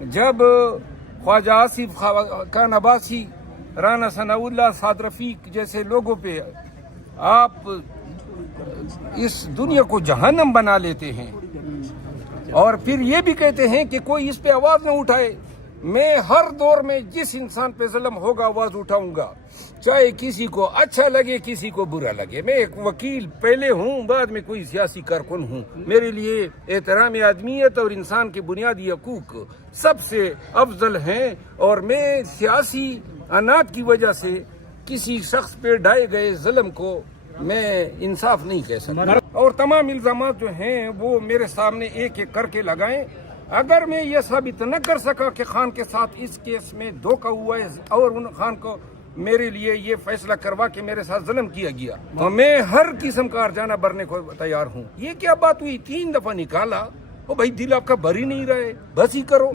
जब ख्वाजा आसिफ खान अब्बासी, राना सनाउल्लाह, साद रफीक जैसे लोगों पे आप इस दुनिया को जहन्नम बना लेते हैं और फिर ये भी कहते हैं कि कोई इस पे आवाज न उठाए, मैं हर दौर में जिस इंसान पे जुल्म होगा आवाज उठाऊंगा, चाहे किसी को अच्छा लगे किसी को बुरा लगे। मैं एक वकील पहले हूँ, बाद में कोई सियासी कारकुन हूँ। मेरे लिए एहतराम आदमियत और इंसान के बुनियादी हकूक सबसे अफजल हैं और मैं सियासी अनात की वजह से किसी शख्स पे ढाए गए जुल्म को मैं इंसाफ नहीं कह सकता। और तमाम इल्जाम जो हैं वो मेरे सामने एक एक करके लगाएं। अगर मैं ये साबित न कर सका कि खान के साथ इस केस में धोखा हुआ है और उन खान को मेरे लिए ये फैसला करवा के मेरे साथ जुल्म किया गया, तो मैं हर किस्म का अर्जाना भरने को तैयार हूँ। ये क्या बात हुई, 3 दफा निकाला, ओ भाई दिल आपका भर ही नहीं रहा है, बस ही करो।